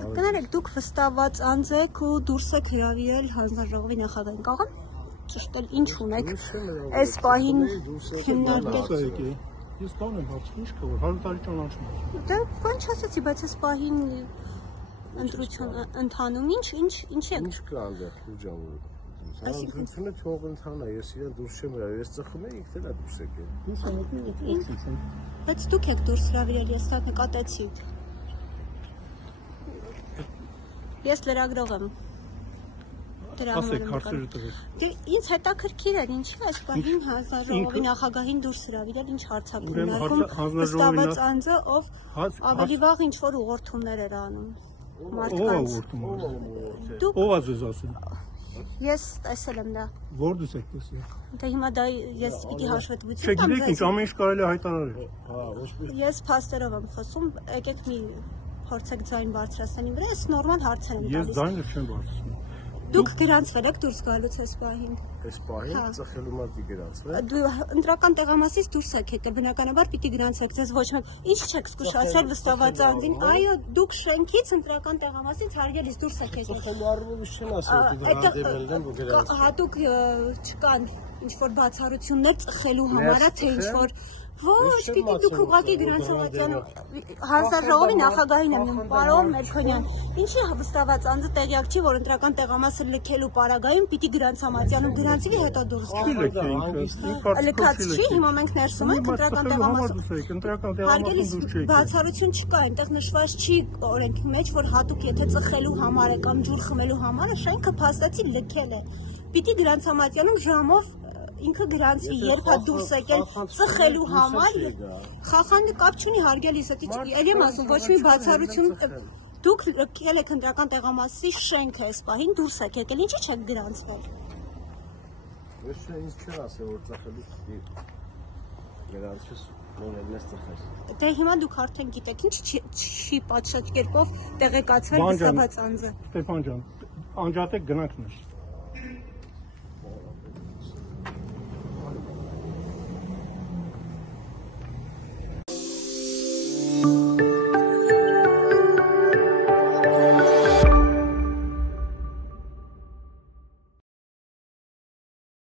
Կներեք, դուք վստահված անձ եք ու դուրս եք հրավիրել հանձնաժողովի նախագահին, կարող եմ ճշտել ինչ ունեք այս պահին քննարկել։ Ես բան եմ հարցնում, ինչ կա, որ 100 տարի ճանաչում եմ։ Դե բան չասեցի, բայց այս պահին ընտրություն ընթանում, ինչ եք։ Ինչ կա այնտեղ լուջավոր։ Հանրությունը թող ընթանա, ես իրեն դուրս չեմ հրավիրել, ես ծխում եմ, ինքն էլ է դուրս եկել։ Դուրս եմ եկել, Բայց դուք եք դուրս հրավիրել, ես դա նկատեցի։ Ես լրագրող եմ։ Ասեք, հարցերը տվեք։ Դե ինձ հետաքրքիր էր, ինչի այս պահին հանձնաժողովի նախագահին դուրս հրավիրել, ինչ հարցակումներում վստահված անձը, ով ավելի վաղ ինչ-որ ուղղորդումներ էր անում մարդկանց։ Ով է ձեզ ասում։ Ես տեսել եմ դա։ Որտե՞ղ եք տեսել։ Դե հիմա դա ես պիտի հաշվետվություն տամ։ Չգիտեք ինչ, ամեն ինչ կարելի է հայտարարել։ Ես փաստերով եմ խոսում, եկեք մի փորձեք ձայն բարձրացնել իմ վրա, ես նորմալ հարցեր եմ տալիս։ Ես ձայնը չեմ բարձրացնում։ Դուք գրանցվել եք դուրս գալուց այս պահին։ Այս պահին ծխելու մարտի գրանցվել։ Դու ընտրական տեղամասից դուրս եք եկել, բնականաբար պիտի գրանցվեք, ձեզ ոչ մեկ ինչ չեք զգուշացրել վստահված անձին։ Այո, դուք շենքից ընտրական տեղամասից հարգելիս դուրս եք եկել։ Ծխելու առումից չեն ասել, դու հանդիպել եմ ու գրանցվել։ Հատուկ չկան ինչ-որ բացառություններ ծխելու համար, թե ինչ-որ Ոչ, պիտի դուք ուղղակի գրանցվածյանը հանձնաժողովի նախագահին եմ, պարոն Մելքոնյան, ինչի վստահված անձը տեղյակ չի, որ ընտրական տեղամասը լքելու պարագայում պիտի գրանցամատյանում գրանցվի, հետո դուրս գա։ Լքած չի, հիմա մենք ներսում ենք ընտրական տեղամասը։ Հարգելիս բացառություն չկա, այնտեղ նշված չի օրենքի մեջ, որ հատուկ եթե ծխելու համար է կամ ջուր խմելու համար է, շենքը փաստացի լքել է։ Պիտի գրանցամատյանում ժամով ինքը գրանցվի, երբ է դուրս եկել ծխելու համար, խախանդը կապ չունի հարգելիս, էլ եմ ասում, ոչ մի բացառություն, դուք լքել եք ընտրական տեղամասի շենքը այս պահին, դուրս եք եկել, ինչի չեք գրանցվել։ Ես ինձ չեն ասել, որ ծխելու գրանցվես, նորերն ես ծխես։ Դե հիմա դուք արդեն գիտեք, ինչ չի պատշաճ կերպով տեղեկացվել վստահված անձը։ Ստեփան ջան, անջատեք գնանք ներս։